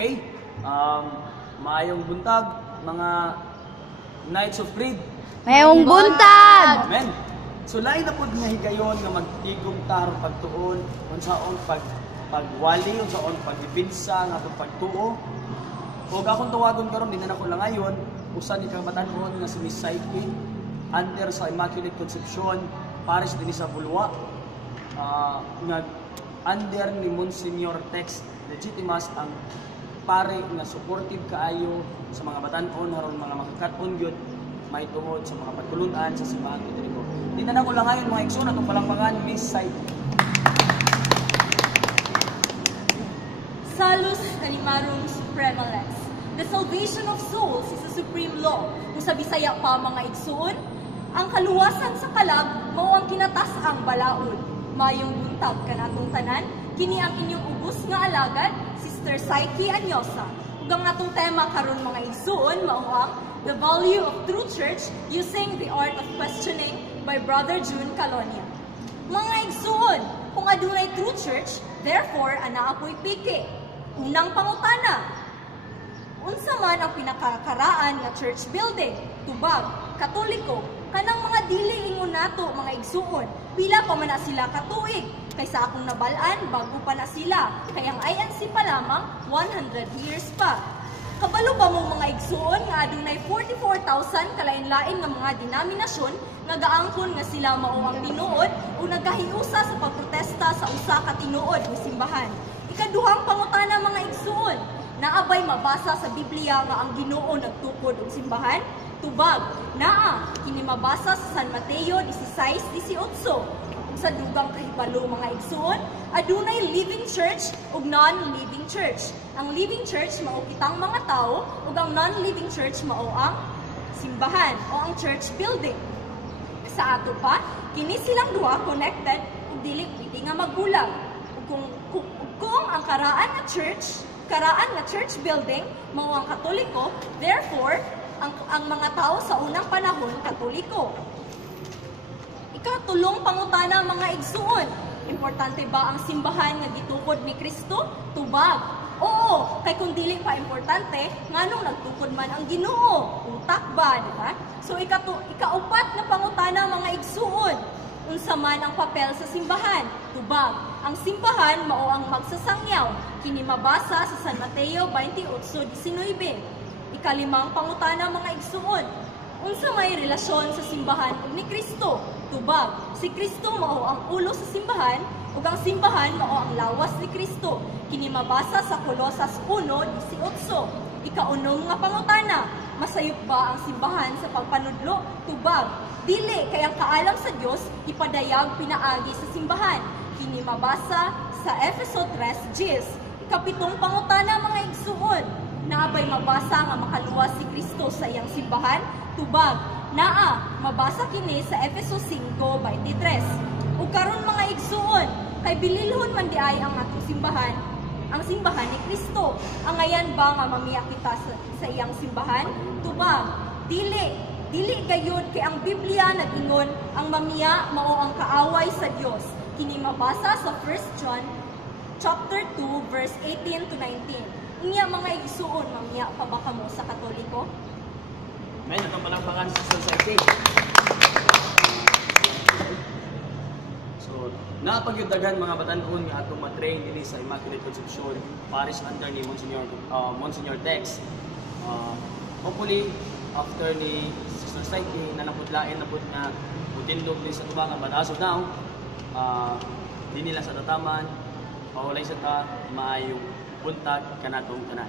Okay? Maayong buntag, mga Knights of Creed. Mayong buntag! Amen. So lain na pod nga higayon nga magtigom ta aron pagtuon unsaon pagwali unsaon pagipinsa nga atong pagtuo. Og akong tawagon karon din na nako lang ayon usa ni kang batan-on nga si Miss Psyche under sa Immaculate Conception Parish dinhi sa Bulwa. Nga under ni Monsignor Tex Legitimas ang pare nga supportive kaayo sa mga batan-on aron mga makakaton gyud may tungod sa mga pagtulunan sa simbahan dito. Tinan ko lang ngayon mga igsoon atong palangpangan Miss Psyche. Salus Animarum Suprema Lex. The salvation of souls is a supreme law. Kung sa Bisaya pa mga igsoon, ang kaluwasan sa kalag mao ang kinatas-ang balaod. Mayong buntag kanatong tanan, kini ang inyong ubos nga alagad, Sister Psyche Anyosa. Ug ang atong tema karon mga igsoon mao ang The Value of True Church Using the Art of Questioning by Brother June Calonia. Mga igsoon, kung adunay true church, therefore ana ako'y piki. Unang pangutana, unsa man ang pinakakaraan nga church building? Tubag, Katoliko, kanang mga dili ingon nato mga igsuon, pila pa man na sila katuig, kaysa akong nabalaan bago pa na sila, kayang INC pa lamang 100 years pa. Kabalo ba mo mga igsuon nga adunay 44,000 kalain-lain nga mga denominasyon nga gaangkon nga sila mao ang tinuod o nagahiusa sa pagprotesta sa usa ka tinuod nga simbahan? Ikaduhang pangutana mga igsuon, naabay mabasa sa Biblia nga ang Ginoo nagtukod og simbahan? Tubag, naa, kini mabasa sa San Mateo 16:18. Sa dugang kahibalo mga igsuon, adunay living church ug non-living church. Ang living church mao kitang mga tao ug ang non-living church mao ang simbahan o ang church building. Sa ato pa, kini silang duha connected ug dili pwede nga magbulag. Kung ang karaan nga church building mao ang Katoliko, therefore ang mga tao sa unang panahon Katoliko. Ikatulong pangutana mga igsuon, importante ba ang simbahan nga gitukod ni Kristo? Tubag, oo, kay kung dili pa importante, nganong nagtukod man ang Ginoo? Utak ba, di ba? So ikaupat na pangutana mga igsuon, unsa man ang papel sa simbahan? Tubag, ang simbahan mao ang magsasangyaw, kini mabasa sa San Mateo 28:19. Ikalimang pangutana mga igsuon, unsa may relasyon sa simbahan ug ni Kristo? Tubag, si Kristo mao ang ulo sa simbahan ug ang simbahan mao ang lawas ni Kristo. Kini mabasa sa Colosas 1:18. Ikaunom nga pangutana, masayop ba ang simbahan sa pagpanudlo? Tubag, dili kay ang kaalam sa Dios ipadayag pinaagi sa simbahan. Kini mabasa sa Efeso 3:10. Ikapitong pangutana mga igsuon, naabay mabasa nga makaluwas si Kristo sa iyang simbahan? Tubag, naa, mabasa kini sa Efeso 5:23. Ug karon mga igsuon, kay bililhon man di ay ang atong simbahan, ang simbahan ni Kristo. Angayan ba nga mamiya kita sa iyang simbahan? Tubag, dili gayud kay ang Biblia nag-ingon ang mamiya mao ang kaaway sa Dios. Kini mabasa sa 1 John chapter 2 verse 18-19. Unya mga igsuon, mamiya pa ba kamo sa Katoliko? May natong palangpangan sa society. So, napagyudagan mga batan-on nga atong matrain dinhi sa Immaculate Conception Parish under ni Monsignor Tex. Hopefully after ni society na napudlain na pud na utindog din sa tubangan, but as of now di nila sa tataman paulay sa ta maayong buntag kanatong tanan.